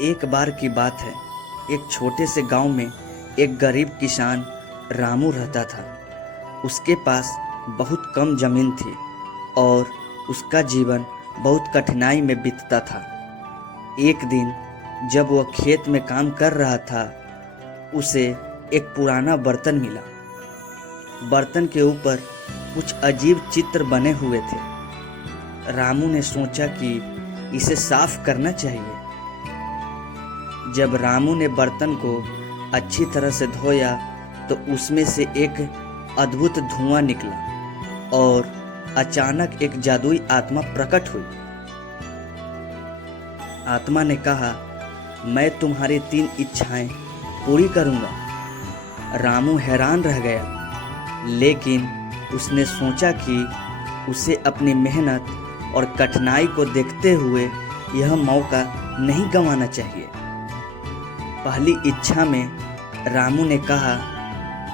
एक बार की बात है। एक छोटे से गांव में एक गरीब किसान रामू रहता था। उसके पास बहुत कम जमीन थी और उसका जीवन बहुत कठिनाई में बीतता था। एक दिन जब वह खेत में काम कर रहा था, उसे एक पुराना बर्तन मिला। बर्तन के ऊपर कुछ अजीब चित्र बने हुए थे। रामू ने सोचा कि इसे साफ करना चाहिए। जब रामू ने बर्तन को अच्छी तरह से धोया तो उसमें से एक अद्भुत धुआं निकला और अचानक एक जादुई आत्मा प्रकट हुई। आत्मा ने कहा, मैं तुम्हारी 3 इच्छाएं पूरी करूंगा। रामू हैरान रह गया, लेकिन उसने सोचा कि उसे अपनी मेहनत और कठिनाई को देखते हुए यह मौका नहीं गंवाना चाहिए। पहली इच्छा में रामू ने कहा,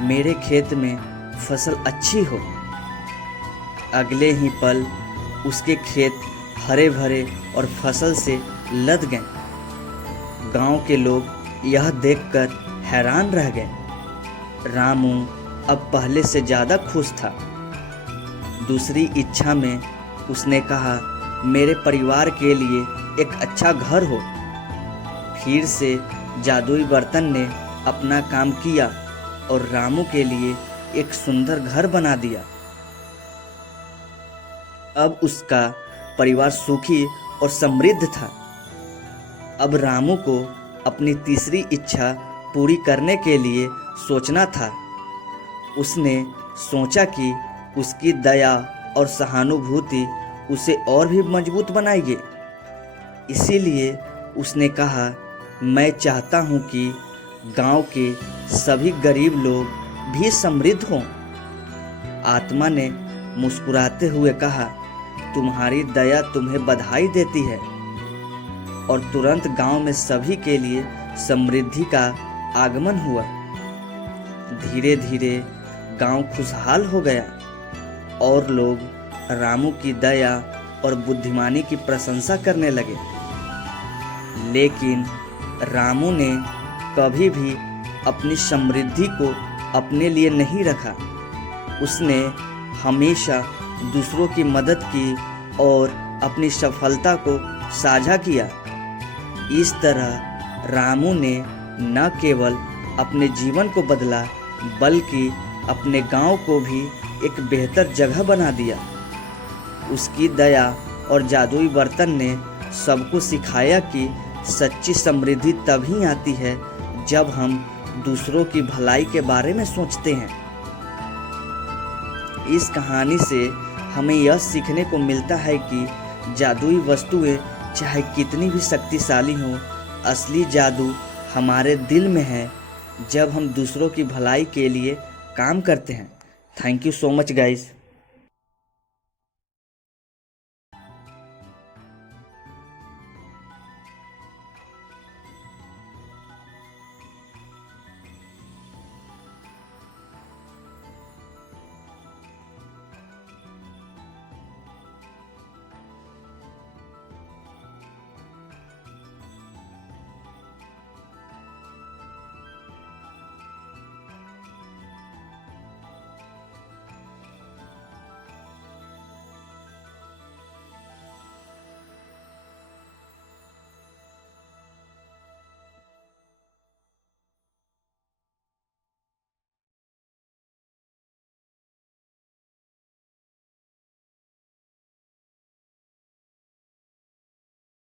मेरे खेत में फसल अच्छी हो। अगले ही पल उसके खेत हरे भरे और फसल से लद गए। गांव के लोग यह देखकर हैरान रह गए। रामू अब पहले से ज़्यादा खुश था। दूसरी इच्छा में उसने कहा, मेरे परिवार के लिए एक अच्छा घर हो। फिर से जादुई बर्तन ने अपना काम किया और रामू के लिए एक सुंदर घर बना दिया। अब उसका परिवार सुखी और समृद्ध था। अब रामू को अपनी तीसरी इच्छा पूरी करने के लिए सोचना था। उसने सोचा कि उसकी दया और सहानुभूति उसे और भी मजबूत बनाएगी। इसीलिए उसने कहा, मैं चाहता हूँ कि गांव के सभी गरीब लोग भी समृद्ध हों। आत्मा ने मुस्कुराते हुए कहा, तुम्हारी दया तुम्हें बधाई देती है। और तुरंत गांव में सभी के लिए समृद्धि का आगमन हुआ। धीरे धीरे गांव खुशहाल हो गया और लोग रामू की दया और बुद्धिमानी की प्रशंसा करने लगे। लेकिन रामू ने कभी भी अपनी समृद्धि को अपने लिए नहीं रखा। उसने हमेशा दूसरों की मदद की और अपनी सफलता को साझा किया। इस तरह रामू ने न केवल अपने जीवन को बदला, बल्कि अपने गांव को भी एक बेहतर जगह बना दिया। उसकी दया और जादुई बर्तन ने सबको सिखाया कि सच्ची समृद्धि तभी आती है जब हम दूसरों की भलाई के बारे में सोचते हैं। इस कहानी से हमें यह सीखने को मिलता है कि जादुई वस्तुएं चाहे कितनी भी शक्तिशाली हों, असली जादू हमारे दिल में है जब हम दूसरों की भलाई के लिए काम करते हैं। Thank you so much guys.